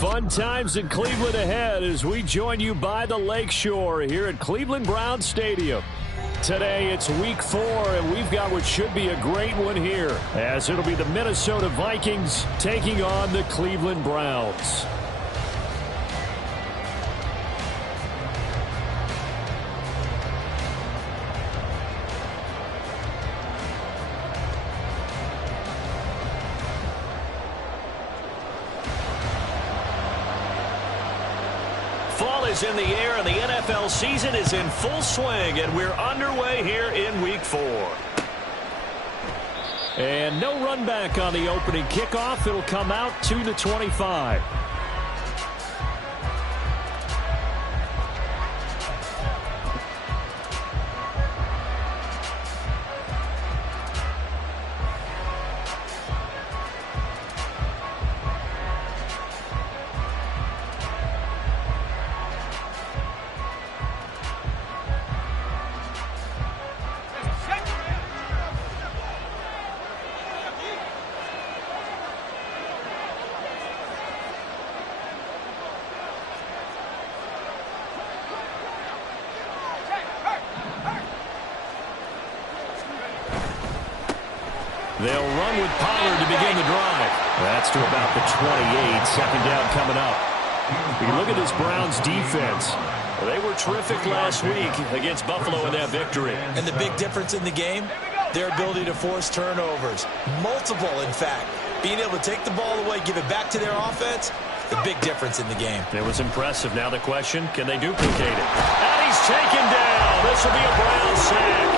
Fun times in Cleveland ahead as we join you by the Lakeshore here at Cleveland Browns Stadium. Today it's week 4, and we've got what should be a great one here, as it'll be the Minnesota Vikings taking on the Cleveland Browns. Fall is in the air, and the NFL season is in full swing, and we're underway here in Week 4. And no run back on the opening kickoff. It'll come out to the 25. They'll run with Pollard to begin the drive. That's to about the 28. Second down coming up. We look at this Browns defense. They were terrific last week against Buffalo in that victory. And the big difference in the game, their ability to force turnovers. Multiple, in fact. Being able to take the ball away, give it back to their offense, the big difference in the game. It was impressive. Now the question, can they duplicate it? And he's taken down. This will be a Brown sack.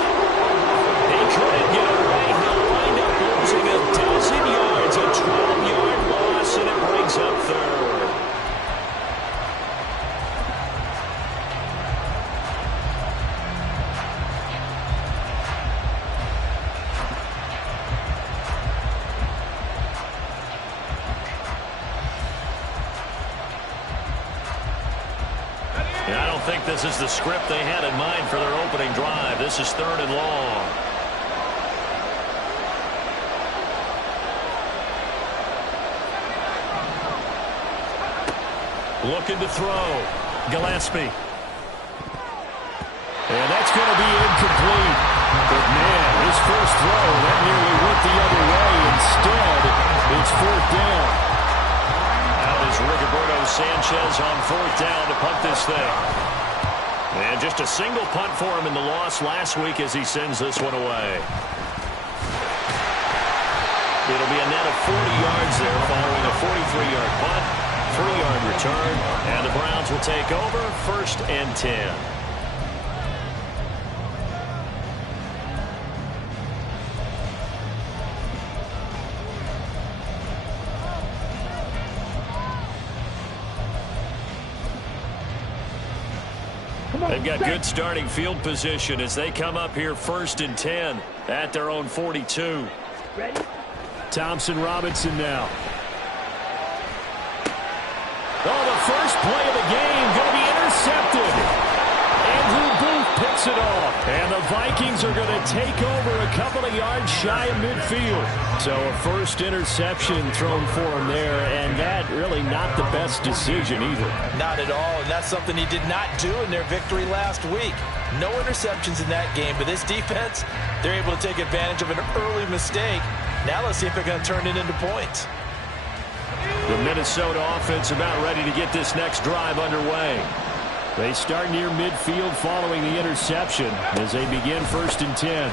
He couldn't get away. He'll wind up losing a dozen yards, a 12-yard loss, and it brings up third. I don't think this is the script they had in mind for their opening drive. This is 3rd and long. Looking to throw. Gillespie. And that's going to be incomplete. But, man, his first throw, that nearly went the other way. Instead, it's 4th down. Out is Rigoberto Sanchez on 4th down to punt this thing. And just a single punt for him in the loss last week as he sends this one away. It'll be a net of 40 yards there following a 43-yard punt, 3-yard return, and the Browns will take over 1st and 10. They've got good starting field position as they come up here 1st and 10 at their own 42. Ready? Thompson Robinson now. Oh, the first play of the game going to be intercepted. Andrew Booth picks it off. And the Vikings are going to take over a couple of yards shy of midfield. So a first interception thrown for him there, and that really not the best decision either. Not at all, and that's something he did not do in their victory last week. No interceptions in that game, but this defense, they're able to take advantage of an early mistake. Now let's see if they're going to turn it into points. The Minnesota offense about ready to get this next drive underway. They start near midfield following the interception as they begin 1st and 10.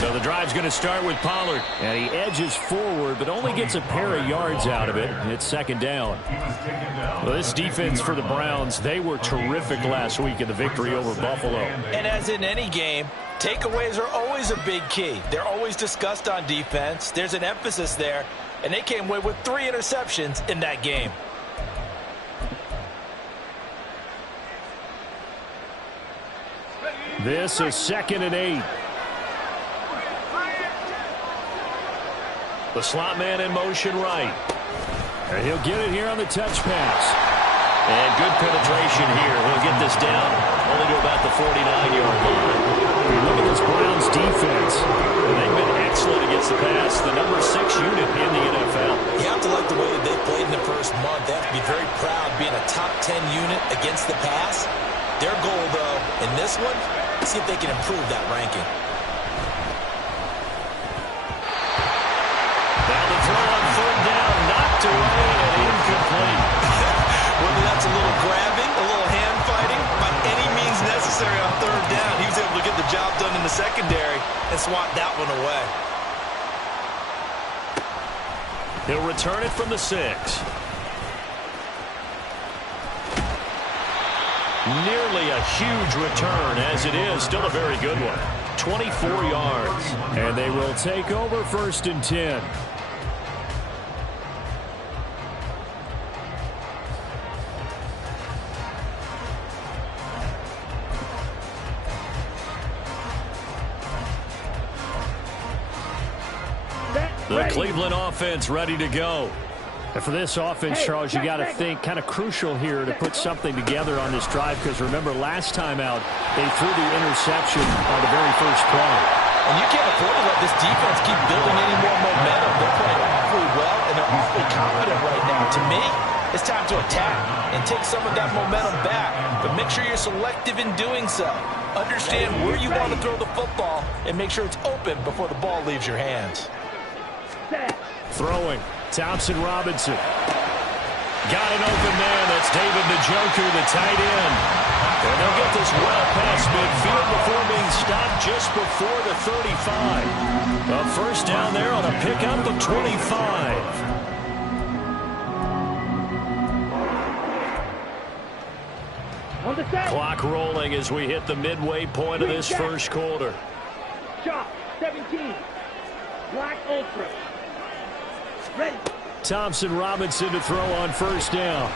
So the drive's going to start with Pollard. And he edges forward, but only gets a pair of yards out of it. It's 2nd down. Well, this defense for the Browns, they were terrific last week in the victory over Buffalo. And as in any game, takeaways are always a big key. They're always discussed on defense. There's an emphasis there, and they came away with 3 interceptions in that game. This is 2nd and 8. The slot man in motion right. And he'll get it here on the touch pass. And good penetration here. He'll get this down only to about the 49-yard line. Look at this Browns defense. And they've been excellent against completes the pass, the number 6 unit in the NFL. You have to like the way that they played in the first month. They have to be very proud being a top 10 unit against the pass. Their goal, though, in this one, see if they can improve that ranking. Now the throw on third down, knocked away and incomplete. Whether that's a little grabbing, a little hand fighting, by any means necessary on third down, he was able to get the job done in the secondary and swat that one away. He'll return it from the 6. Nearly a huge return, as it is still a very good one. 24 yards. And they will take over 1st and 10. The Cleveland offense ready to go. And for this offense, Charles, you got to think kind of crucial here to put something together on this drive, because remember last time out they threw the interception on the very first play. And you can't afford to let this defense keep building any more momentum. They're playing awfully well, and they're awfully confident right now. To me, it's time to attack and take some of that momentum back. But make sure you're selective in doing so. Understand where you want to throw the football and make sure it's open before the ball leaves your hands. Throwing, Thompson Robinson. Got an open man. That's David Njoku, the tight end. And they'll get this well past midfield before being stopped just before the 35. A first down there on a pickup of 25. Clock rolling as we hit the midway point of this first quarter. Shot 17. Black Ultra. Ready. Thompson Robinson to throw on first down.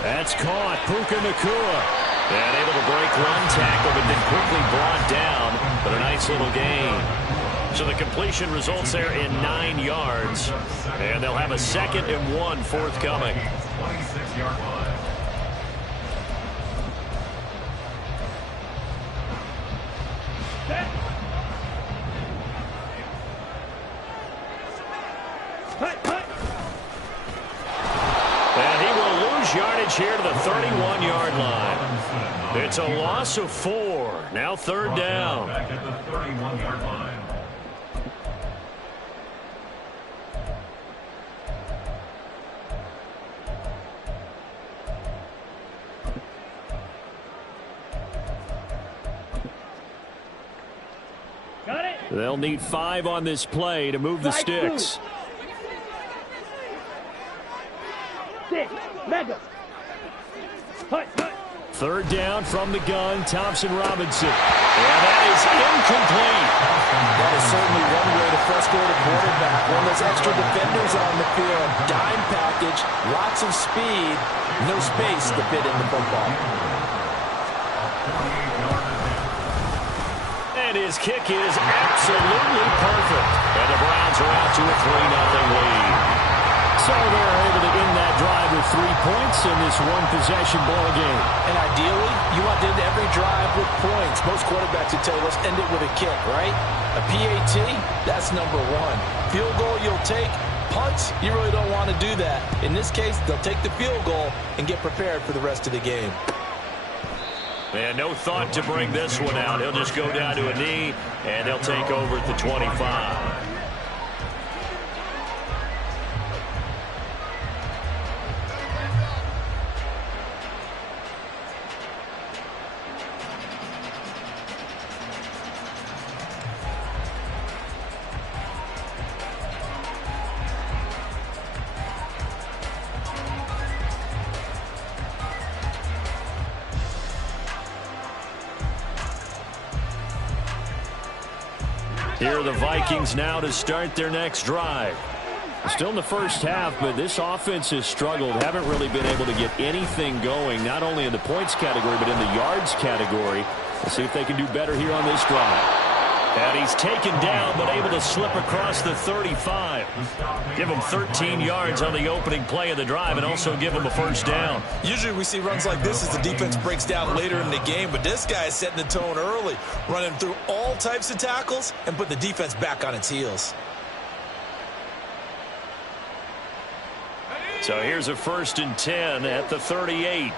That's caught. Puka Nacua. And able to break one tackle, but then quickly brought down. But a nice little gain. So the completion results there in 9 yards. And they'll have a 2nd and 1 forthcoming. 26-yard line. And he will lose yardage here to the 31-yard line. It's a loss of 4. Now 3rd down. Back at the 31-yard line. They'll need 5 on this play to move the sticks. 6. Mega. Hut. 3rd down from the gun, Thompson Robinson. And that is incomplete. That is certainly one way to frustrate a quarterback. One of those extra defenders on the field. Dime package, lots of speed, no space to fit in the football. And his kick is absolutely perfect. And the Browns are out to a 3-0 lead. So they're able to end that drive with 3 points in this one-possession ball game. And ideally, you want to end every drive with points. Most quarterbacks would tell you, let's end it with a kick, right? A PAT, that's number 1. Field goal you'll take. Punts, you really don't want to do that. In this case, they'll take the field goal and get prepared for the rest of the game. And no thought to bring this one out. He'll just go down to a knee, and they'll take over at the 25. Here are the Vikings now to start their next drive. Still in the first half, but this offense has struggled. Haven't really been able to get anything going, not only in the points category, but in the yards category. Let's see if they can do better here on this drive. And he's taken down, but able to slip across the 35. Give him 13 yards on the opening play of the drive and also give him a first down. Usually we see runs like this as the defense breaks down later in the game, but this guy is setting the tone early, running through all types of tackles and put the defense back on its heels. So here's a 1st and 10 at the 38.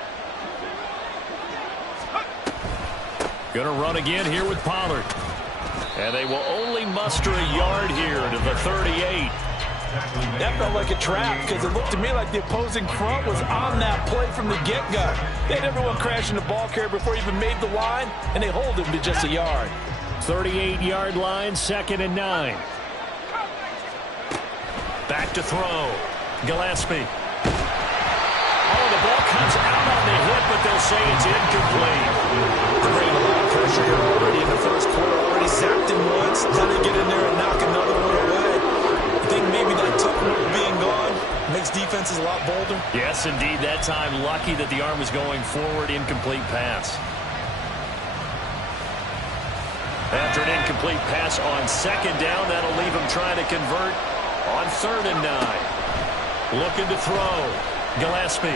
Going to run again here with Pollard. And they will only muster a yard here to the 38. That felt like a trap because it looked to me like the opposing front was on that play from the get-go. They had everyone crashing the ball carrier before he even made the line, and they hold him to just a yard. 38-yard line, 2nd and 9. Back to throw. Gillespie. Oh, the ball comes out on the hit, but they'll say it's incomplete. They're bringing a lot of pressure here already in the first quarter. Already sacked him once. Now they get in there and knock another one away. I think maybe that tough move being gone makes defenses a lot bolder. Yes, indeed. That time, lucky that the arm was going forward. Incomplete pass. After an incomplete pass on 2nd down, that'll leave him trying to convert on 3rd and 9. Looking to throw. Gillespie.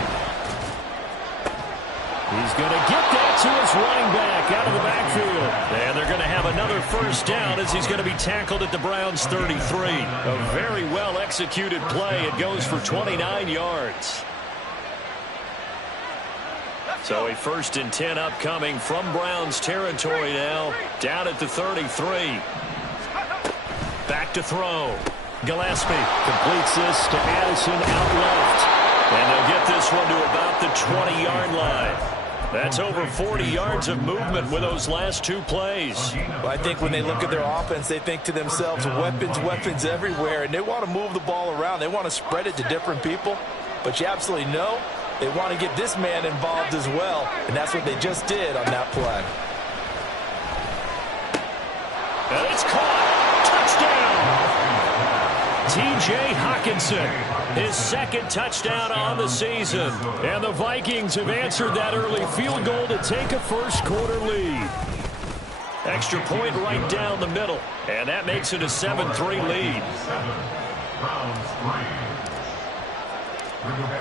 He's going to get that to his running back out of the backfield. And they're going to have another first down as he's going to be tackled at the Browns' 33. A very well-executed play. It goes for 29 yards. So a 1st and 10 upcoming from Browns territory now. Down at the 33. Back to throw. Gillespie completes this to Addison out left. And they'll get this one to about the 20-yard line. That's over 40 yards of movement with those last 2 plays. Well, I think when they look at their offense, they think to themselves, weapons, weapons everywhere, and they want to move the ball around. They want to spread it to different people. But you absolutely know they want to get this man involved as well, and that's what they just did on that play. And it's caught. Touchdown! T.J. Hockenson. His 2nd touchdown on the season. And the Vikings have answered that early field goal to take a first quarter lead. Extra point right down the middle. And that makes it a 7-3 lead.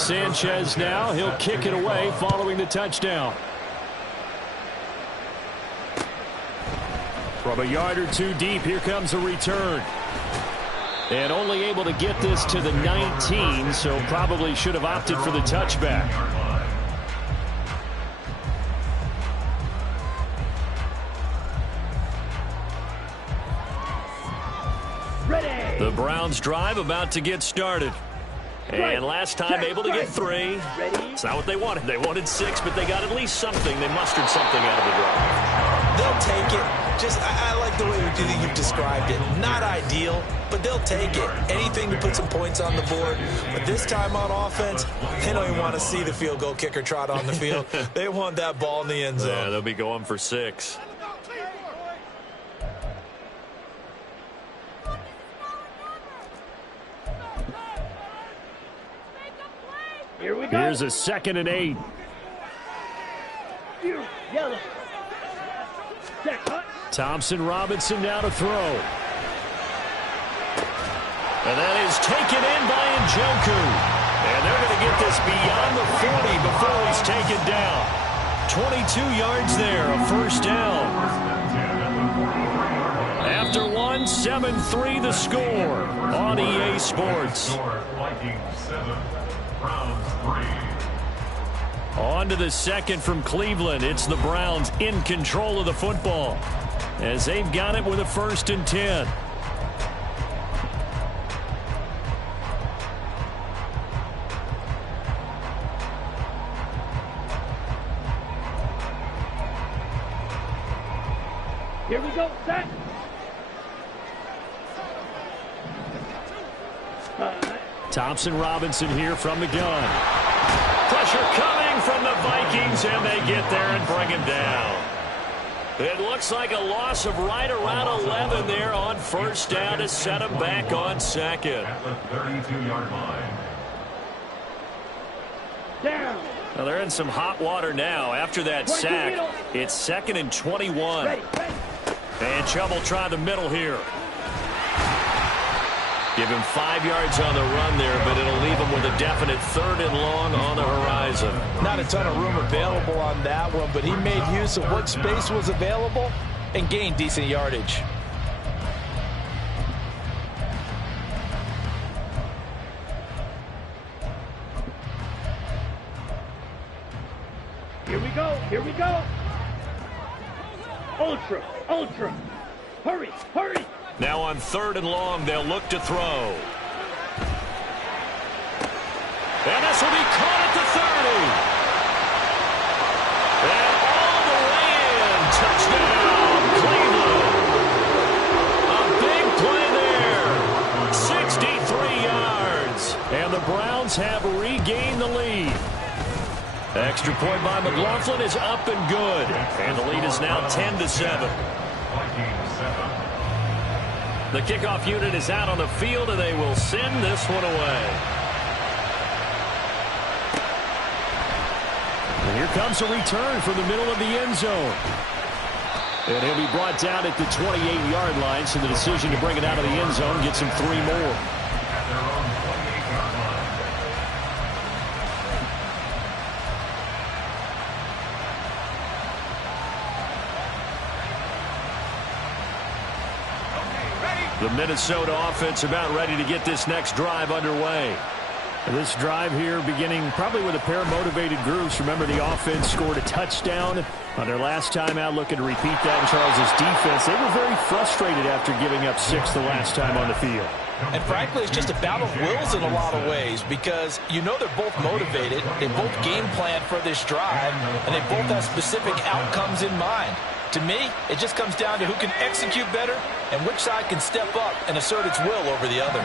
Sanchez now. He'll kick it away following the touchdown. From a yard or 2 deep, here comes a return. And only able to get this to the 19, so probably should have opted for the touchback. Ready. The Browns drive about to get started. And last time able to get 3. It's not what they wanted. They wanted 6, but they got at least something. They mustered something out of the drive. They'll take it. I like the way you've described it. Not ideal, but they'll take it. Anything to put some points on the board. But this time on offense, they don't even want to see the field goal kicker trot on the field. They want that ball in the end zone. Yeah, they'll be going for 6. Here we go. Here's a 2nd and 8. Yellow. Set, cut. Thompson Robinson now to throw. And that is taken in by Njoku. And they're going to get this beyond the 40 before he's taken down. 22 yards there, a first down. After 1, 7-3 the score on EA Sports. On to the 2nd from Cleveland. It's the Browns in control of the football as they've got it with a 1st and 10. Here we go. Set. Thompson Robinson here from the gun. Pressure coming from the Vikings, and they get there and bring him down. It looks like a loss of right around 11 there on 1st down to set him back on 2nd. At the 32-yard line. Down. Well, they're in some hot water now. After that sack, it's 2nd and 21. Ready. And Chubb will try the middle here. Give him 5 yards on the run there, but it'll leave him with a definite 3rd and long on the horizon. Not a ton of room available on that one, but he made use of what space was available and gained decent yardage. Here we go. Here we go. Ultra. Ultra. Hurry. Hurry. Now on 3rd and long, they'll look to throw. And this will be caught at the 30. And all the way in. Touchdown, Cleveland. A big play there. 63 yards. And the Browns have regained the lead. Extra point by McLaughlin is up and good. And the lead is now 10-7. The kickoff unit is out on the field, and they will send this one away. And here comes a return from the middle of the end zone. And he'll be brought down at the 28-yard line, so the decision to bring it out of the end zone gets him 3 more. The Minnesota offense about ready to get this next drive underway. This drive here beginning probably with a pair of motivated groups. Remember, the offense scored a touchdown on their last time out, looking to repeat that in Charles' defense. They were very frustrated after giving up 6 the last time on the field. And frankly, it's just a battle of wills in a lot of ways because you know they're both motivated. They both game plan for this drive, and they both have specific outcomes in mind. To me, it just comes down to who can execute better and which side can step up and assert its will over the other.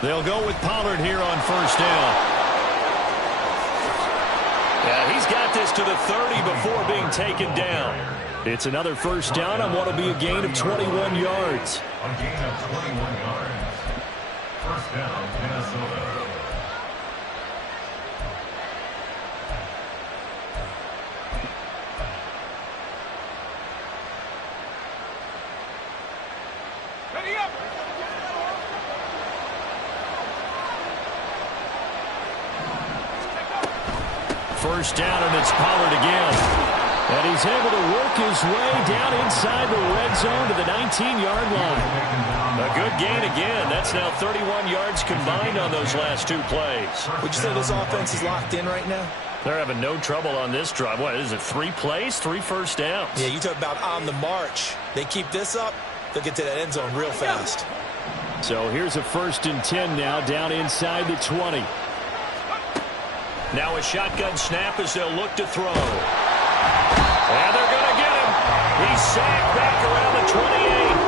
They'll go with Pollard here on 1st down. Yeah, he's got this to the 30 before being taken down. It's another 1st down on what will be a gain of 21 yards. A gain of 21 yards. 1st down, Minnesota. First down, and it's Pollard again. And he's able to work his way down inside the red zone to the 19-yard line. A good gain again. That's now 31 yards combined on those last 2 plays. Would you say this offense is locked in right now? They're having no trouble on this drive. What is it, 3 plays, 3 first downs? Yeah, you talk about on the march. They keep this up, they'll get to that end zone real fast. So here's a 1st and 10 now, down inside the 20. Now a shotgun snap as they'll look to throw. And they're going to get him. He's sacked back around the 28.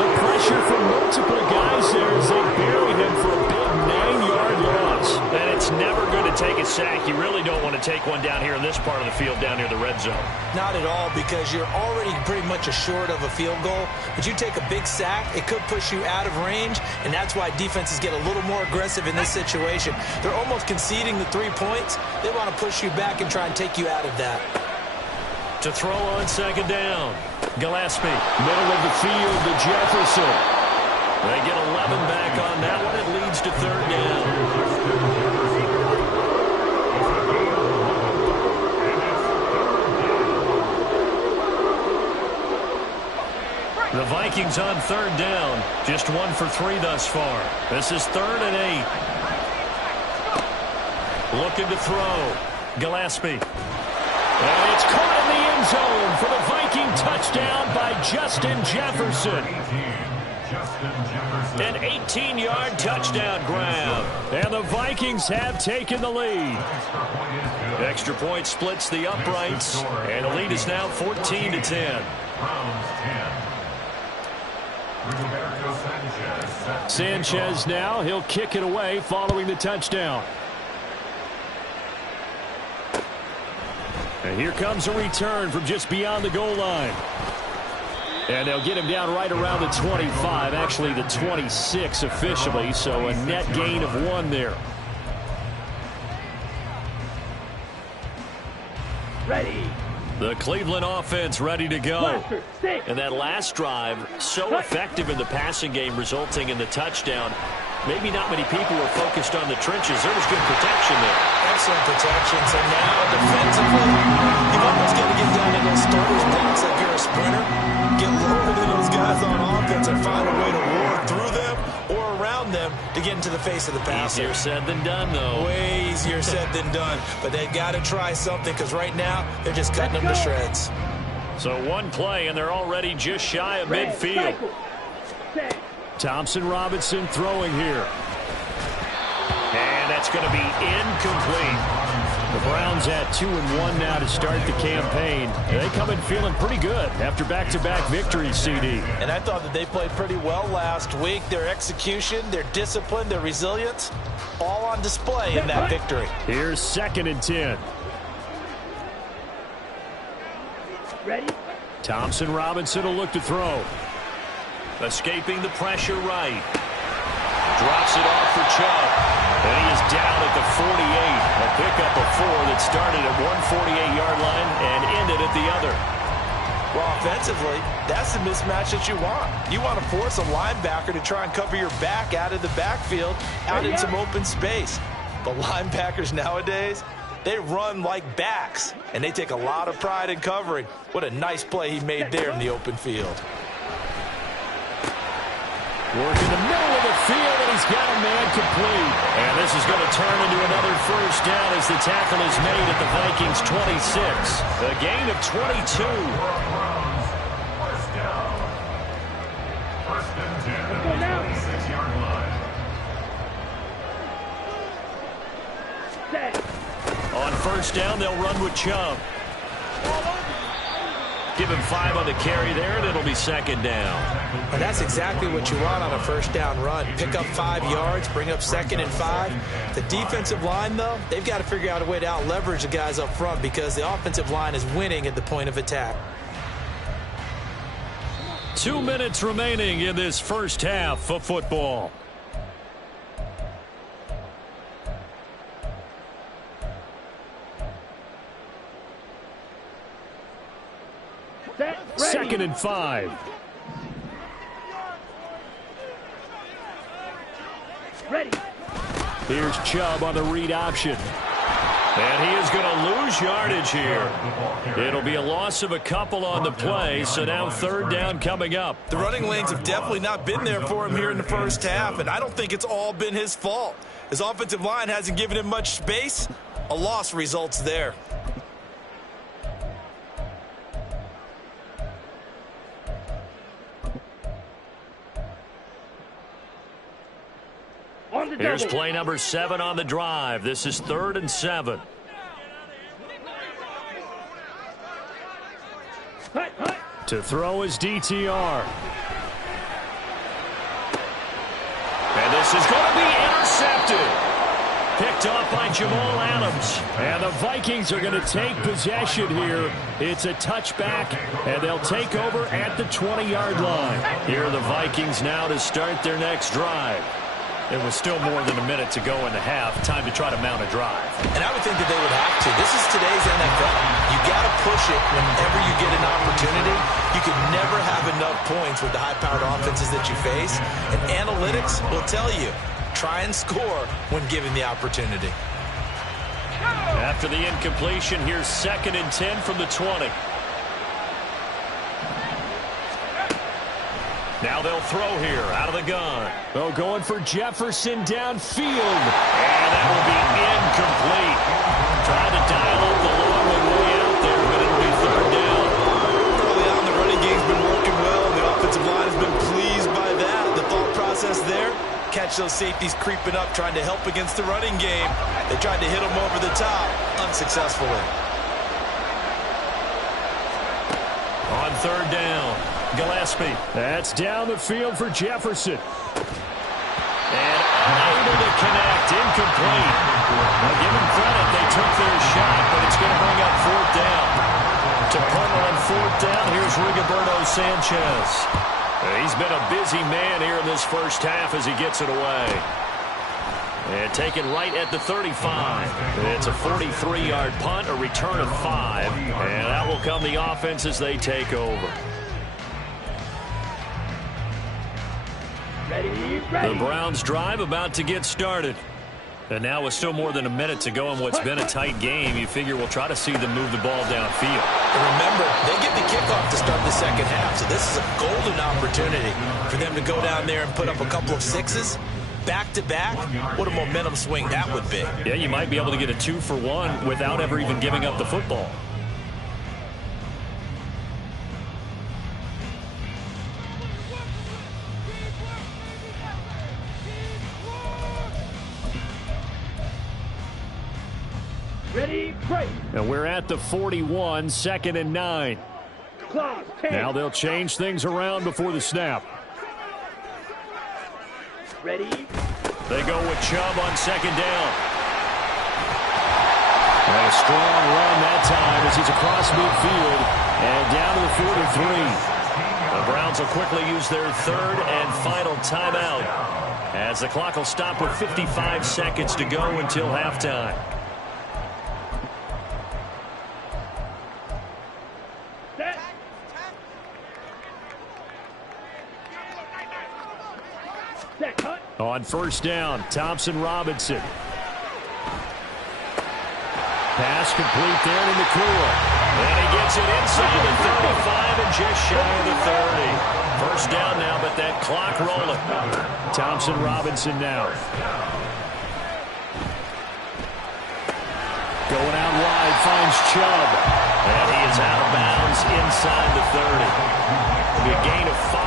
The pressure from multiple guys there as they bury him for a big 9-yard loss. And it's never going to take a sack. You really don't want to take one down here in this part of the field down near the red zone. Not at all, because you're already pretty much assured of a field goal. But you take a big sack, it could push you out of range, and that's why defenses get a little more aggressive in this situation. They're almost conceding the 3 points. They want to push you back and try and take you out of that. To throw on 2nd down, Gillespie. Middle of the field to Jefferson. They get 11 back on that one. It leads to 3rd down. The Vikings on 3rd down. Just 1 for 3 thus far. This is 3rd and 8. Looking to throw. Gillespie. And it's caught in the end zone for the Viking touchdown by Justin Jefferson. An 18-yard touchdown grab. And the Vikings have taken the lead. Extra point splits the uprights. And the lead is now 14-10. Sanchez now, he'll kick it away following the touchdown. And here comes a return from just beyond the goal line. And they'll get him down right around the 25, actually the 26 officially, so a net gain of 1 there. Ready. The Cleveland offense ready to go. And that last drive, so effective in the passing game, resulting in the touchdown. Maybe not many people were focused on the trenches. There was good protection there. Excellent protection. So now, defensively, you've almost got to get down to those starters' blocks like you're a sprinter. Get lower than those guys on offense and find a way to roar through them or around them to get into the face of the passer. Easier said than done, though. Way easier said than done. But they've got to try something because right now, they're just cutting them to shreds. So one play, and they're already just shy of midfield. Thompson Robinson throwing here. And that's going to be incomplete. The Browns at 2-1 now to start the campaign. They come in feeling pretty good after back-to-back victories, CD. And I thought that they played pretty well last week. Their execution, their discipline, their resilience, all on display in that victory. Here's 2nd and 10. Ready? Thompson Robinson will look to throw. Escaping the pressure right. Drops it off for Chubb. And he is down at the 48. A pickup of 4 that started at one 48-yard line and ended at the other. Well, offensively, that's the mismatch that you want. You want to force a linebacker to try and cover your back out of the backfield, out in some open space. But linebackers nowadays, they run like backs, and they take a lot of pride in covering. What a nice play he made there in the open field. Working the middle of the field, and he's got a man complete. And this is going to turn into another first down as the tackle is made at the Vikings' 26. A gain of 22. First down. First and 10 at the 26-yard line. On first down, they'll run with Chubb. Give him 5 on the carry there, and it'll be 2nd down. And that's exactly what you want on a first down run. Pick up 5 yards, bring up 2nd and 5. The defensive line, though, they've got to figure out a way to out-leverage the guys up front because the offensive line is winning at the point of attack. 2 minutes remaining in this first half of football. Second and 5. Ready. Here's Chubb on the read option. And he is going to lose yardage here. It'll be a loss of a couple on the play, so now 3rd down coming up. The running lanes have definitely not been there for him here in the first half, and I don't think it's all been his fault. His offensive line hasn't given him much space. A loss results there. Here's play number 7 on the drive. This is 3rd and 7. To throw is DTR. And this is going to be intercepted. Picked off by Jamal Adams. And the Vikings are going to take possession here. It's a touchback, and they'll take over at the 20-yard line. Here are the Vikings now to start their next drive. It was still more than a minute to go in the half. Time to try to mount a drive. And I would think that they would have to. This is today's NFL. You got to push it whenever you get an opportunity. You can never have enough points with the high-powered offenses that you face. And analytics will tell you, try and score when given the opportunity. After the incompletion, here's 2nd and 10 from the 20. Now they'll throw here out of the gun. Oh, going for Jefferson downfield. And that will be incomplete. Trying to dial up the long one way out there, but it'll be 3rd down. Early on, the running game's been working well, and the offensive line has been pleased by that. The thought process there, catch those safeties creeping up, trying to help against the running game. They tried to hit them over the top, unsuccessfully. On 3rd down, Gillespie. That's down the field for Jefferson. And unable to connect, incomplete. Now, give them credit, they took their shot, but it's going to bring up 4th down. To punt on 4th down, here's Rigoberto Sanchez. He's been a busy man here in this first half as he gets it away. And taken right at the 35. It's a 43-yard punt, a return of 5. And that will come the offense as they take over. Ready. The Browns drive about to get started. And now with still more than a minute to go in what's been a tight game, you figure we'll try to see them move the ball downfield. And remember, they get the kickoff to start the second half, so this is a golden opportunity for them to go down there and put up a couple of sixes. Back-to-back, what a momentum swing that would be. Yeah, you might be able to get a 2-for-1 without ever even giving up the football. Ready, break. And we're at the 41, 2nd and 9. Clock, 10. Now they'll change things around before the snap. Ready. They go with Chubb on 2nd down. And a strong run that time as he's across midfield and down to the 43. The Browns will quickly use their 3rd and final timeout as the clock will stop with 55 seconds to go until halftime. Set. Set, cut. On 1st down, Thompson Robinson. Pass complete there to McCool. And he gets it inside the 35 and just shy of the 30. 1st down now, but that clock rolling. Thompson Robinson now. Going out wide, finds Chubb. And he is out of bounds inside the 30. A gain of 5,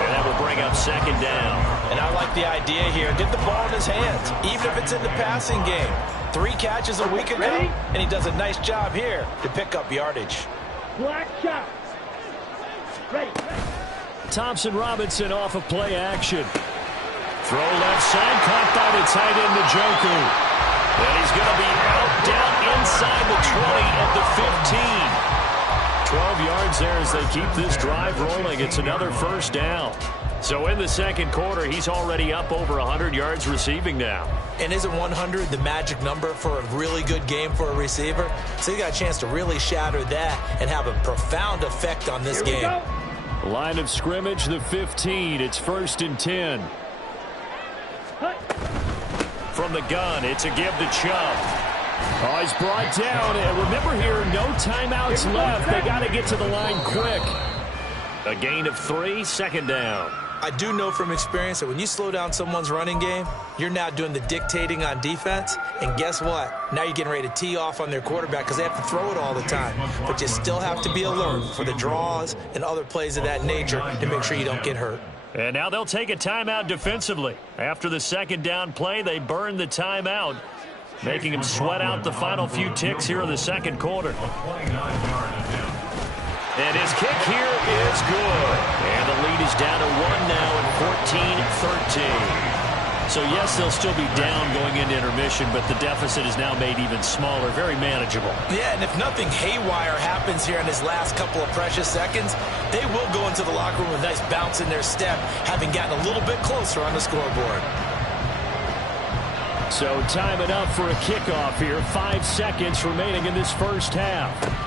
and that will bring up 2nd down. And I like the idea here. Get the ball in his hands, even if it's in the passing game. 3 catches a week ago, and he does a nice job here to pick up yardage. Black shot. Ready. Thompson Robinson off of play action. Throw left side, caught by the tight end Njoku. And he's going to be out down inside the 20 at the 15. 12 yards there as they keep this drive rolling. It's another 1st down. So in the 2nd quarter, he's already up over 100 yards receiving now. And isn't 100 the magic number for a really good game for a receiver? So you got a chance to really shatter that and have a profound effect on this game. Line of scrimmage, the 15. It's 1st and 10. From the gun, it's a give to Chubb. Oh, he's brought down. And remember here, no timeouts left. They got to get to the line quick. A gain of 3, 2nd down. I do know from experience that when you slow down someone's running game, you're now doing the dictating on defense. And guess what? Now you're getting ready to tee off on their quarterback because they have to throw it all the time. But you still have to be alert for the draws and other plays of that nature to make sure you don't get hurt. And now they'll take a timeout defensively. After the 2nd down play, they burn the timeout, making them sweat out the final few ticks here in the 2nd quarter. And his kick here is good. And the lead is down to 1 now at 14-13. So, yes, they'll still be down going into intermission, but the deficit is now made even smaller, very manageable. Yeah, and if nothing haywire happens here in his last couple of precious seconds, they will go into the locker room with a nice bounce in their step, having gotten a little bit closer on the scoreboard. So time it up for a kickoff here. 5 seconds remaining in this 1st half.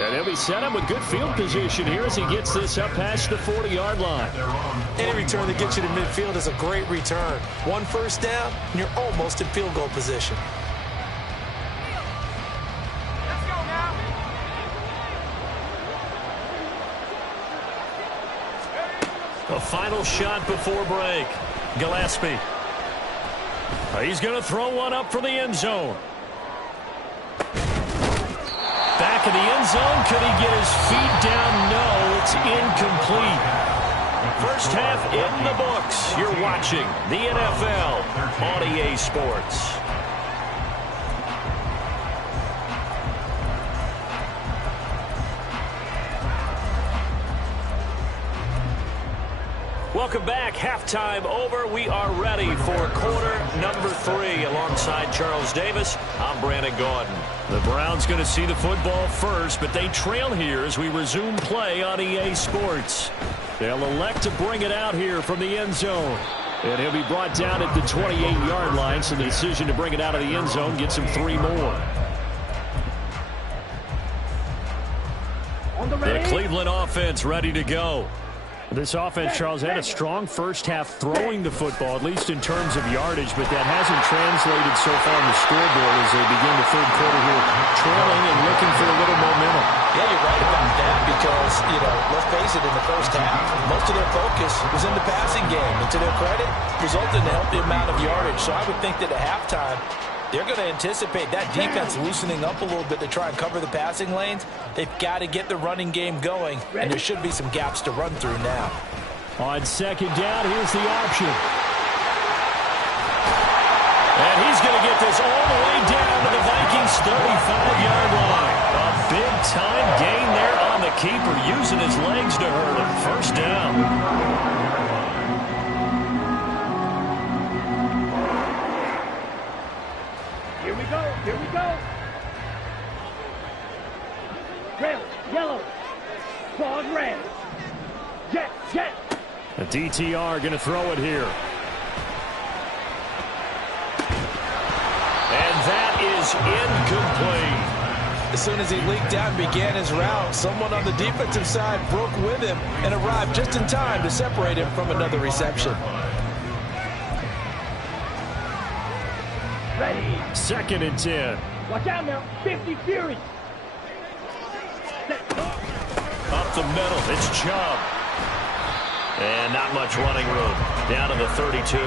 And he'll be set up with good field position here as he gets this up past the 40-yard line. Any return that gets you to midfield is a great return. 1 1st down, and you're almost in field goal position. Let's go now. A final shot before break. Gillespie. He's going to throw one up for the end zone. Back in the end zone. Could he get his feet down? No, it's incomplete. 1st half in the books. You're watching the NFL on EA Sports. Welcome back. Halftime over. We are ready for quarter number 3. Alongside Charles Davis, I'm Brandon Gaudin. The Browns going to see the football first, but they trail here as we resume play on EA Sports. They'll elect to bring it out here from the end zone. And he'll be brought down at the 28-yard line, so the decision to bring it out of the end zone gets him 3 more. The Cleveland offense ready to go. This offense, Charles, had a strong first half throwing the football, at least in terms of yardage, but that hasn't translated so far on the scoreboard as they begin the third quarter here, trailing and looking for a little momentum. Yeah, you're right about that because, let's face it, in the first half, most of their focus was in the passing game. And to their credit, resulted in a healthy amount of yardage. So I would think that at halftime, they're going to anticipate that defense loosening up a little bit to try and cover the passing lanes. They've got to get the running game going, and there should be some gaps to run through now. On second down, here's the option. And he's going to get this all the way down to the Vikings' 35-yard line. A big-time gain there on the keeper, using his legs to hurt him. First down. Here we go. Red, yellow, claws red. Jet. The DTR going to throw it here. And that is incomplete. As soon as he leaked out and began his route, someone on the defensive side broke with him and arrived just in time to separate him from another reception. Ready. 2nd and 10. Watch out now. 50 Fury. Up the middle, it's Chubb. And not much running room. Down to the 32.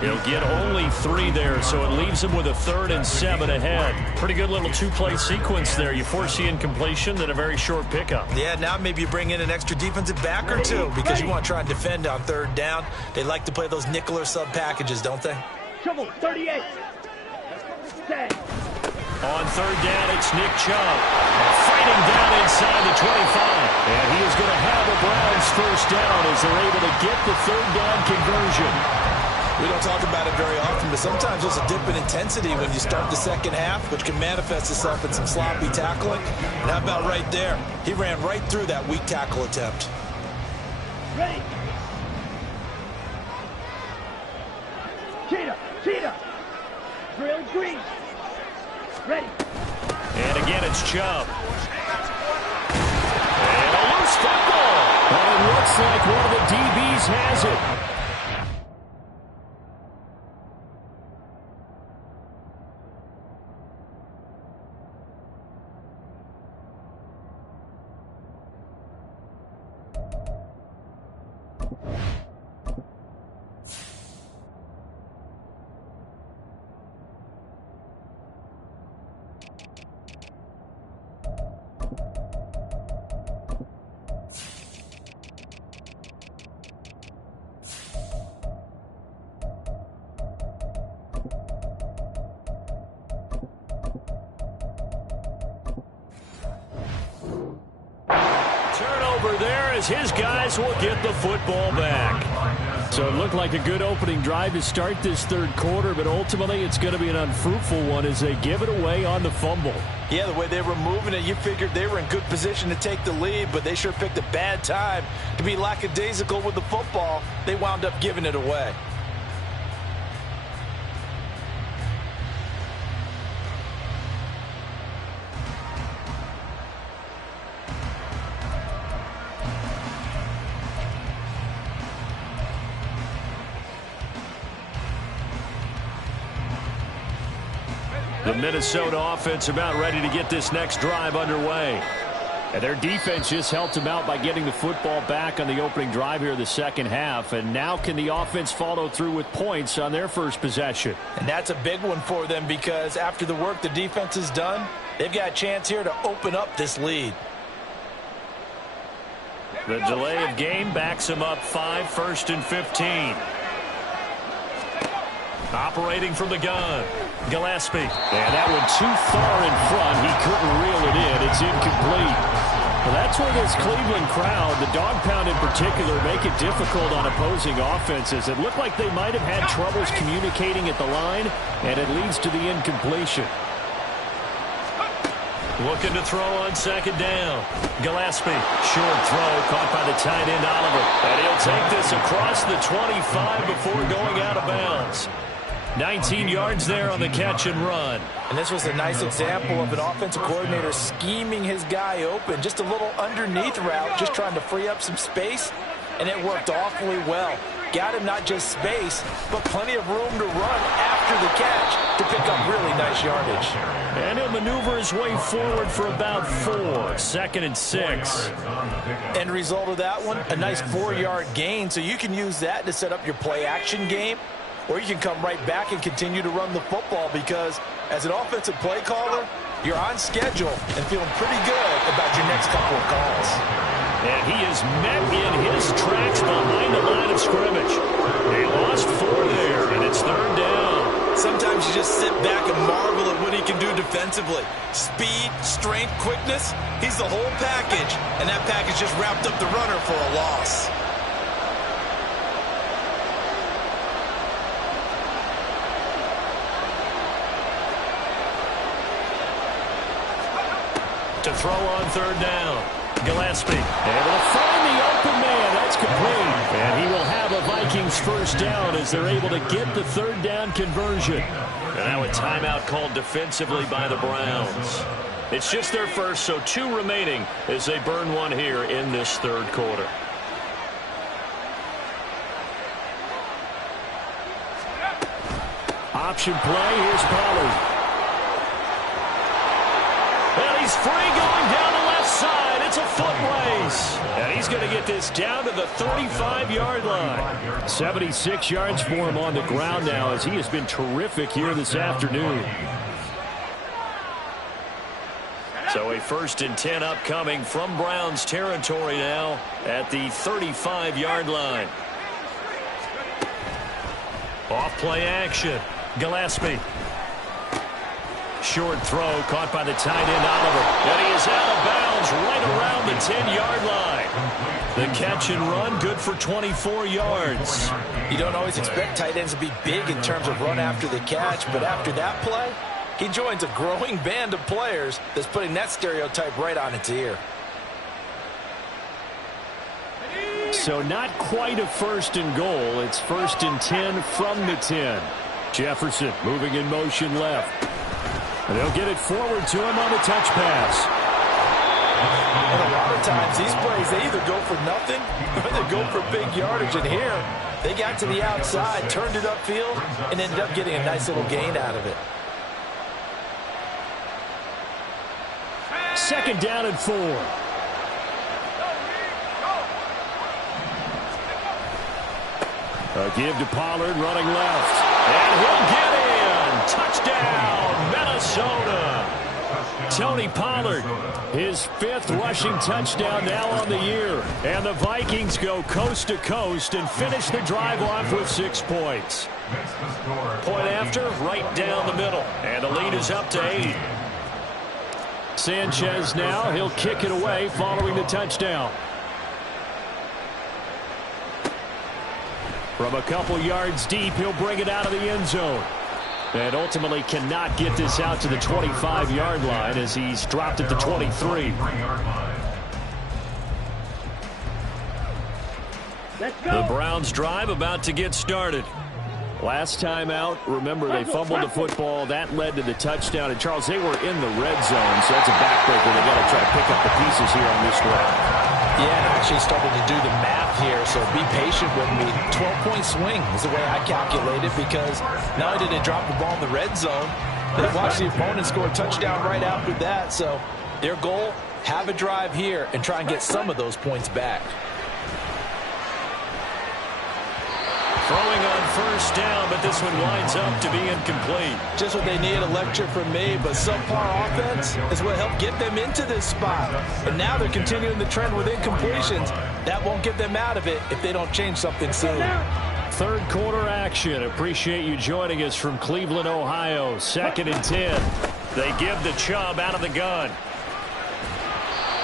He'll get only 3 there, so it leaves him with a 3rd and 7 ahead. Pretty good little 2-play sequence there. You force the incompletion, then a very short pickup. Yeah, now maybe you bring in an extra defensive back or two because you want to try and defend on 3rd down. They like to play those nickel or sub packages, don't they? Trouble, 38. Set. On 3rd down, it's Nick Chubb. Fighting down inside the 25. And he is going to have the Browns first down as they're able to get the 3rd down conversion. We don't talk about it very often, but sometimes there's a dip in intensity when you start the second half, which can manifest itself in some sloppy tackling. And how about right there? He ran right through that weak tackle attempt. Ready. Cheetah. Drill green. Ready. And again, it's Chubb. And a loose football. But it looks like one of the DBs has it. His guys will get the football back. So it looked like a good opening drive to start this 3rd quarter, but ultimately it's going to be an unfruitful one as they give it away on the fumble. Yeah, the way they were moving it, you figured they were in good position to take the lead, but they sure picked a bad time to be lackadaisical with the football. They wound up giving it away. The Minnesota offense about ready to get this next drive underway. And their defense just helped them out by getting the football back on the opening drive here in the second half. And now can the offense follow through with points on their first possession? And that's a big one for them because after the work the defense has done, they've got a chance here to open up this lead. The delay of game backs them up 5, 1st and 15. Operating from the gun, Gillespie. And that one too far in front. He couldn't reel it in. It's incomplete. Well, that's where this Cleveland crowd, the dog pound in particular, make it difficult on opposing offenses. It looked like they might have had troubles communicating at the line, and it leads to the incompletion. Looking to throw on second down. Gillespie, short throw, caught by the tight end Oliver. And he'll take this across the 25 before going out of bounds. 19 yards there on the catch and run. And this was a nice example of an offensive coordinator scheming his guy open. Just a little underneath route, just trying to free up some space, and it worked awfully well. Got him not just space, but plenty of room to run after the catch to pick up really nice yardage. And he'll maneuver his way forward for about 4. 2nd and 6. End result of that one, a nice 4-yard gain, so you can use that to set up your play-action game, or you can come right back and continue to run the football because as an offensive play caller, you're on schedule and feeling pretty good about your next couple of calls. And he is met in his tracks behind the line of scrimmage. They lost 4 there, and it's 3rd down. Sometimes you just sit back and marvel at what he can do defensively. Speed, strength, quickness, he's the whole package. And that package just wrapped up the runner for a loss. To throw on 3rd down. Gillespie able to find the open man. That's complete. And he will have a Vikings first down as they're able to get the 3rd down conversion. And now a timeout called defensively by the Browns. It's just their first, so 2 remaining as they burn one here in this 3rd quarter. Option play. Here's Pollard. And he's free going down the left side. It's a foot race. And he's going to get this down to the 35-yard line. 76 yards for him on the ground now as he has been terrific here this afternoon. So a 1st and 10 upcoming from Browns territory now at the 35-yard line. Off play action. Gillespie. Short throw caught by the tight end Oliver. And he is out of bounds right around the 10-yard line. The catch and run good for 24 yards. You don't always expect tight ends to be big in terms of run after the catch, but after that play, he joins a growing band of players that's putting that stereotype right on its ear. So not quite a 1st and goal. It's 1st and 10 from the 10. Jefferson moving in motion left. And they'll get it forward to him on the touch pass. And a lot of times these plays, they either go for nothing or they go for big yardage. And here, they got to the outside, turned it upfield, and ended up getting a nice little gain out of it. 2nd down and 4. A give to Pollard running left. And he'll get in. Touchdown, Minnesota. Tony Pollard, his 5th rushing touchdown now on the year. And the Vikings go coast to coast and finish the drive off with 6 points. Point after, right down the middle. And the lead is up to 8. Sanchez now, he'll kick it away following the touchdown. From a couple yards deep, he'll bring it out of the end zone. And ultimately cannot get this out to the 25-yard line as he's dropped at the 23. Let's go. The Browns drive about to get started. Last time out, remember they fumbled the football. That led to the touchdown. And Charles, they were in the red zone, so that's a backbreaker. They got to try to pick up the pieces here on this drive. Yeah, and I actually started to do the math here, so be patient with me. 12-point swing is the way I calculate it because not only did they drop the ball in the red zone, they watched the opponent score a touchdown right after that. So their goal, have a drive here and try and get some of those points back. Throwing on 1st down, but this one winds up to be incomplete. Just what they need, a lecture from me, but subpar offense is what helped get them into this spot. And now they're continuing the trend with incompletions. That won't get them out of it if they don't change something soon. 3rd quarter action. Appreciate you joining us from Cleveland, Ohio. 2nd and 10. They give the Chubb out of the gun.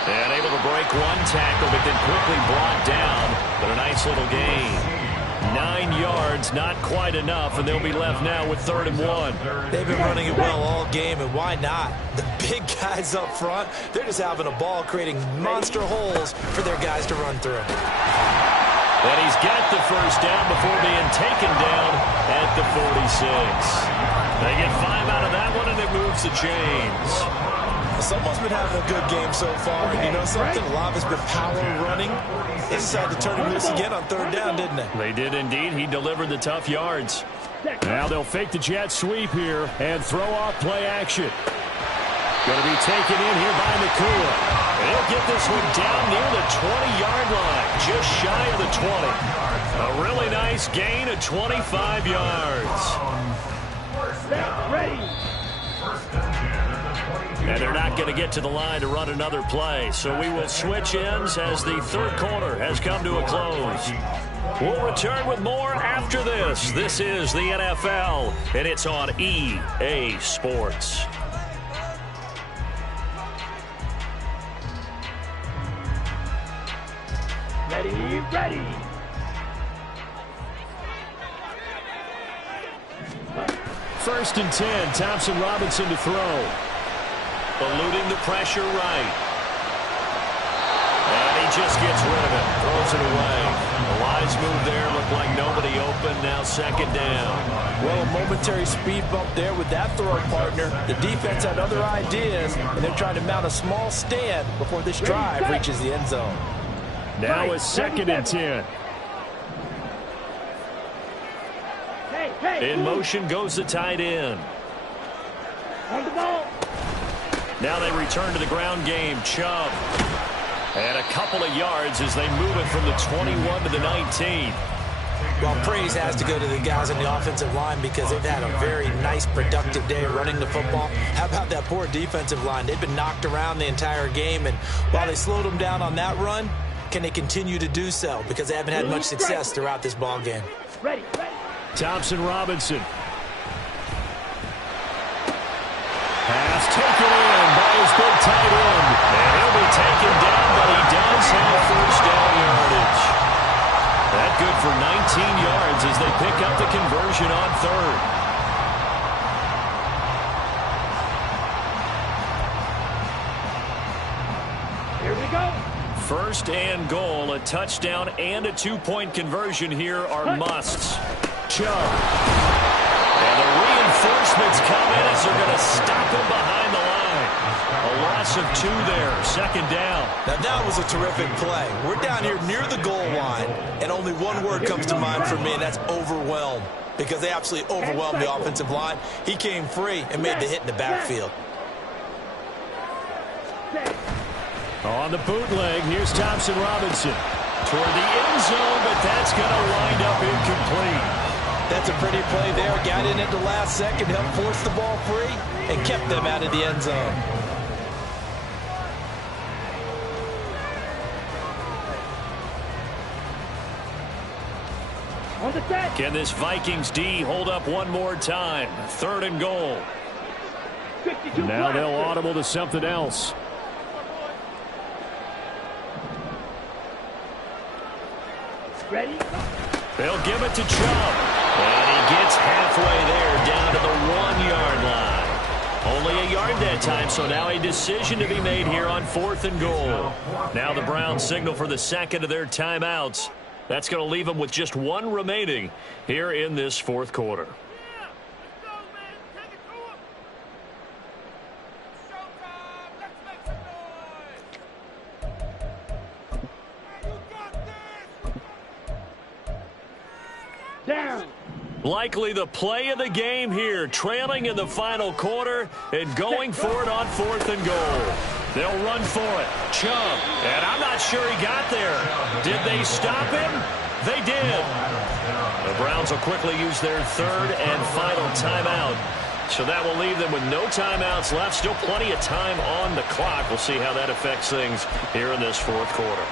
And able to break one tackle, but then quickly brought down. But a nice little gain. 9 yards, not quite enough, and they'll be left now with 3rd and 1. They've been running it well all game, and why not? The big guys up front, they're just having a ball creating monster holes for their guys to run through. And he's got the first down before being taken down at the 46. They get 5 out of that one, and it moves the chains. Someone's been having a good game so far, and you know something? A lot of it's been power running. They decided to turn him loose again on 3rd down, didn't they? They did indeed. He delivered the tough yards. Now they'll fake the jet sweep here and throw off play action. Going to be taken in here by Nacua. And he'll get this one down near the 20-yard line, just shy of the 20. A really nice gain of 25 yards. Ready. And they're not going to get to the line to run another play. So we will switch ends as the 3rd quarter has come to a close. We'll return with more after this. This is the NFL, and it's on EA Sports. Ready. 1st and 10, Thompson Robinson to throw. Eluding the pressure right. And he just gets rid of it. Throws it away. A wise move there. Looked like nobody open. Now 2nd down. Well, a momentary speed bump there with that throw partner. The defense had other ideas, and they're trying to mount a small stand before this drive reaches the end zone. Now it's 2nd and 10. In motion goes the tight end. On the ball. Now they return to the ground game. Chubb. And a couple of yards as they move it from the 21 to the 19. Well, praise has to go to the guys on the offensive line because they've had a very nice, productive day running the football. How about that poor defensive line? They've been knocked around the entire game, and while they slowed them down on that run, can they continue to do so? Because they haven't had much success throughout this ball game. Ready. Thompson Robinson. Pass taken in by his big tight end. And he'll be taken down, but he does have 1st down yardage. That good for 19 yards as they pick up the conversion on 3rd. Here we go. 1st and goal, a touchdown and a 2-point conversion here are musts. Chubb. And the reinforcements come in as they're going to stop him behind the line. A loss of 2 there, 2nd down. Now, that was a terrific play. We're down here near the goal line, and only one word comes to mind for me, and that's overwhelmed, because they absolutely overwhelmed the offensive line. He came free and made the hit in the backfield. On the bootleg, here's Thompson Robinson. Toward the end zone, but that's going to wind up incomplete. That's a pretty play there. Got in at the last second, helped force the ball free, and kept them out of the end zone. On the set. Can this Vikings D hold up one more time? 3rd and goal. 52 Now they'll blocks. audible to something else. Ready. They'll give it to Chubb. And he gets halfway there down to the 1-yard line. Only a yard that time, so now a decision to be made here on 4th and goal. Now the Browns signal for the 2nd of their timeouts. That's going to leave them with just 1 remaining here in this 4th quarter. Down. Likely the play of the game here, trailing in the final quarter and going for it on 4th and goal. They'll run for it. Chubb, and I'm not sure he got there. Did they stop him? They did. The Browns will quickly use their 3rd and final timeout. So that will leave them with no timeouts left. Still plenty of time on the clock. We'll see how that affects things here in this 4th quarter.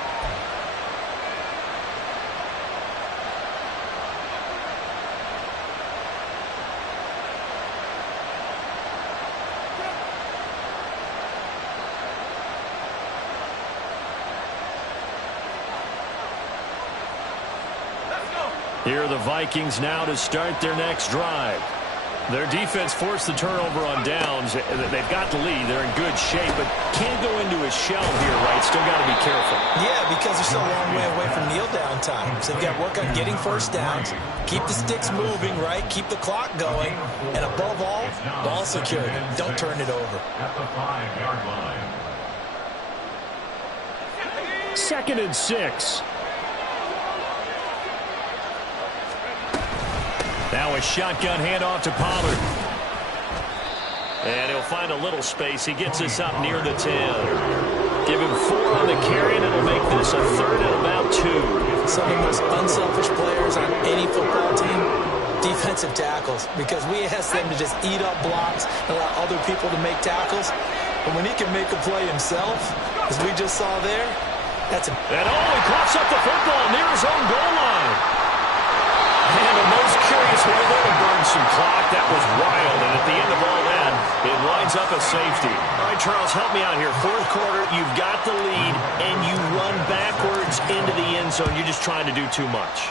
Here are the Vikings now to start their next drive. Their defense forced the turnover on downs. They've got the lead. They're in good shape, but can't go into a shell here, right? Still got to be careful. Yeah, because they're still a long way away from kneel down time. So they've got to work on getting first downs, keep the sticks moving, right? Keep the clock going. And above all, ball secured. Don't turn it over. At the 5-yard line. 2nd and 6. Now a shotgun handoff to Pollard. And he'll find a little space. He gets us up near the 10. Give him 4 on the carry, and it'll make this a 3rd and about 2. Some of the most unselfish players on any football team, defensive tackles, because we ask them to just eat up blocks and allow other people to make tackles. But when he can make a play himself, as we just saw there, that's a... And he coughs up the football near his own goal line. And the most curious way there to burn some clock. That was wild. And at the end of all that, it winds up a safety. All right, Charles, help me out here. 4th quarter, you've got the lead, and you run backwards into the end zone. You're just trying to do too much.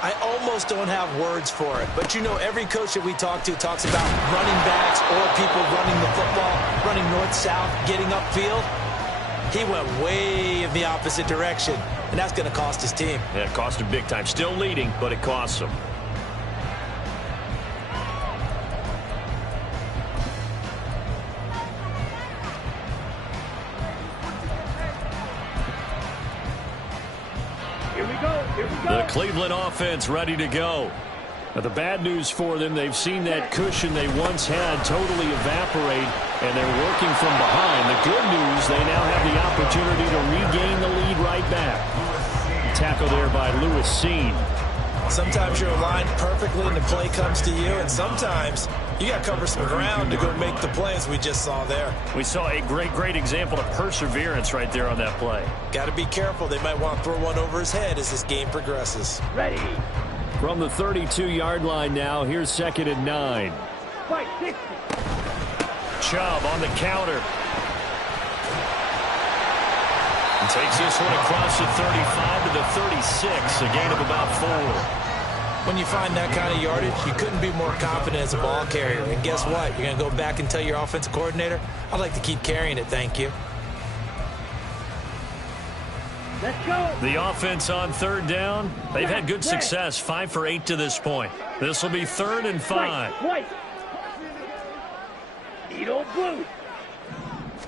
I almost don't have words for it. But, you know, every coach that we talk to talks about running backs or people running the football, running north-south, getting upfield. He went way in the opposite direction, and that's going to cost his team. Yeah, it cost him big time. Still leading, but it costs him. Here we go. Here we go. The Cleveland offense ready to go. Now, the bad news for them, they've seen that cushion they once had totally evaporate, and they're working from behind. The good news, they now have the opportunity to regain the lead right back. Tackle there by Lewis Cine. Sometimes you're aligned perfectly and the play comes to you, and sometimes you got to cover some ground to go make the play, as we just saw there. We saw a great example of perseverance right there on that play. Got to be careful. They might want to throw one over his head as this game progresses. Ready. From the 32-yard line now, here's 2nd and 9. Fight 60. Chubb on the counter. And takes this one across the 35 to the 36, a gain of about 4. When you find that kind of yardage, you couldn't be more confident as a ball carrier. And guess what? You're going to go back and tell your offensive coordinator, I'd like to keep carrying it, thank you. Let's go. The offense on 3rd down, they've had good success, 5 for 8 to this point. This will be 3rd and 5. White. Need old blue.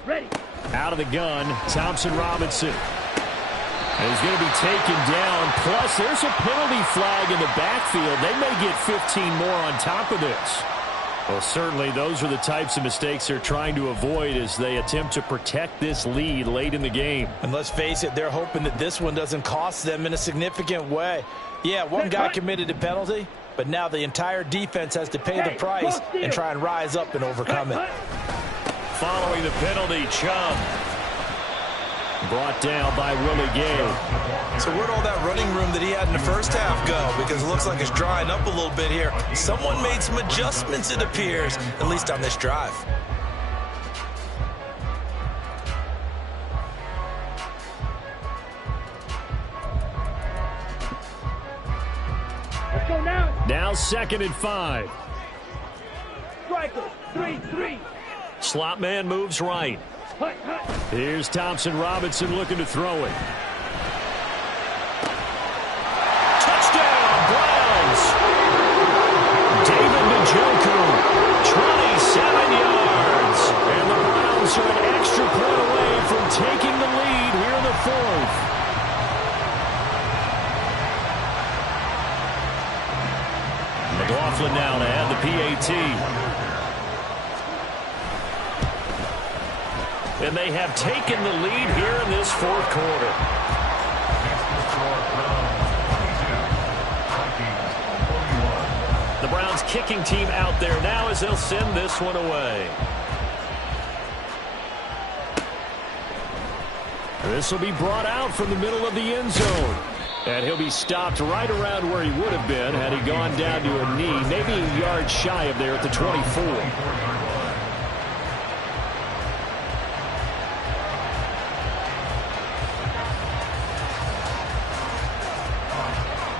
Ready. Out of the gun, Thompson Robinson. And he's going to be taken down. Plus, there's a penalty flag in the backfield. They may get 15 more on top of this. Well, certainly those are the types of mistakes they're trying to avoid as they attempt to protect this lead late in the game. And let's face it, they're hoping that this one doesn't cost them in a significant way. Yeah, one guy committed a penalty, but now the entire defense has to pay the price and try and rise up and overcome it. Following the penalty, Chubb brought down by Willie Gay. So where'd all that running room that he had in the first half go? Because it looks like it's drying up a little bit here. Someone made some adjustments, it appears, at least on this drive. Let's go now. Now 2nd and 5. Striker. 3-3. Slot man moves right. Hut, hut. Here's Thompson Robinson looking to throw it. Touchdown, Browns! David Njoku, 27 yards. And the Browns are an extra point away from taking the lead here in the 4th. McLaughlin now to add the PAT. And they have taken the lead here in this 4th quarter. The Browns kicking team out there now as they'll send this one away. This will be brought out from the middle of the end zone. And he'll be stopped right around where he would have been had he gone down to a knee, maybe a yard shy of there at the 24.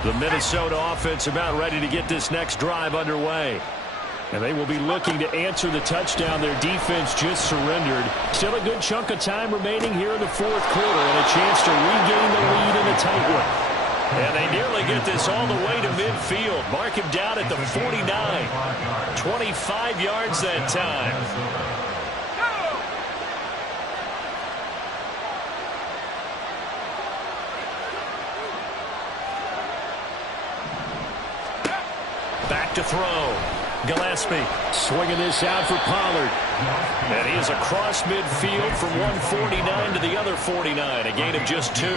The Minnesota offense about ready to get this next drive underway. And they will be looking to answer the touchdown their defense just surrendered. Still a good chunk of time remaining here in the fourth quarter and a chance to regain the lead in a tight one. And they nearly get this all the way to midfield. Mark him down at the 49. 25 yards that time. Back to throw. Gillespie swinging this out for Pollard. And he is across midfield from 149 to the other 49. A gain of just 2.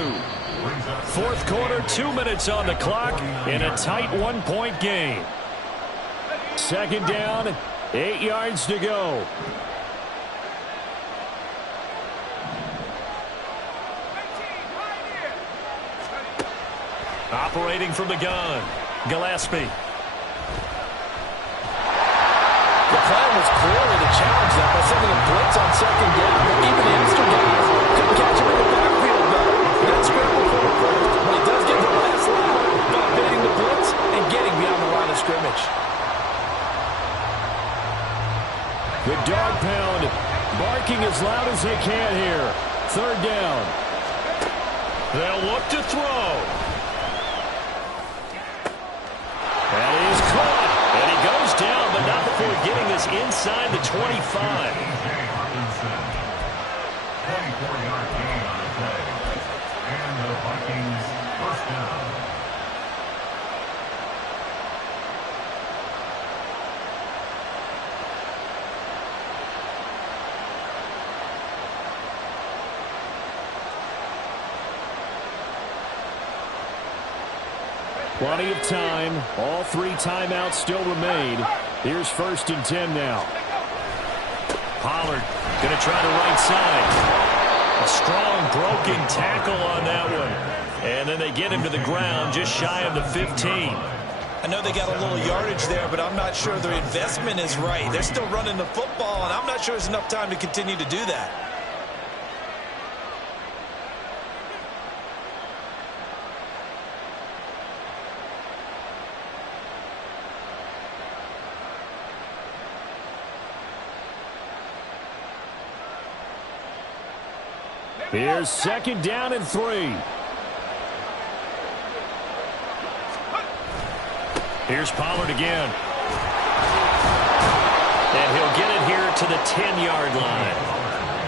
Fourth quarter, 2 minutes on the clock in a tight one-point game. Second down, 8 yards to go. Operating from the gun, Gillespie. The plan was clearly to challenge them by sending a blitz on second down. Even the extra guys couldn't catch him in the backfield, though. That scramble for the first, but he does get the last lap by evading the blitz and getting beyond the line of scrimmage. The dog pound barking as loud as they can here. Third down. They'll look to throw. That is caught. And he goes down, but not before getting us inside the 25. 24-yard gain on the play. And the Vikings first down. Plenty of time. All 3 timeouts still remain. Here's 1st and 10 now. Pollard going to try the right side. A strong broken tackle on that one. And then they get him to the ground just shy of the 15. I know they got a little yardage there, but I'm not sure their investment is right. They're still running the football, and I'm not sure there's enough time to continue to do that. Here's 2nd down and 3. Here's Pollard again. And he'll get it here to the 10-yard line.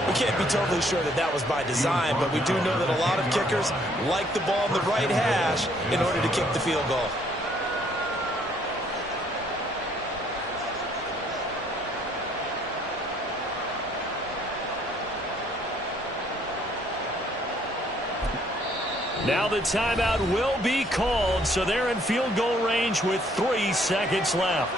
We can't be totally sure that that was by design, but we do know that a lot of kickers like the ball in the right hash in order to kick the field goal. Now the timeout will be called, so they're in field goal range with 3 seconds left.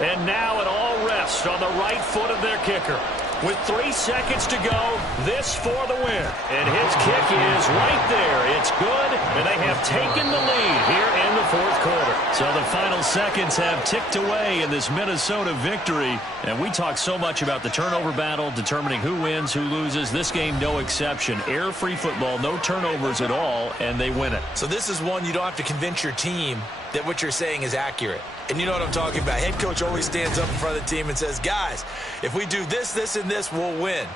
And now it all rests on the right foot of their kicker. With 3 seconds to go, this for the win. And his kick is right there. It's good, and they have taken the lead here in the fourth quarter. So the final seconds have ticked away in this Minnesota victory. And we talk so much about the turnover battle, determining who wins, who loses. This game, no exception. Error-free football, no turnovers at all, and they win it. So this is one you don't have to convince your team that what you're saying is accurate. And you know what I'm talking about. Head coach always stands up in front of the team and says, guys, if we do this, this, and this, we'll win.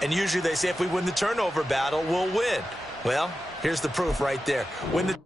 And usually they say if we win the turnover battle, we'll win. Well, here's the proof right there. When the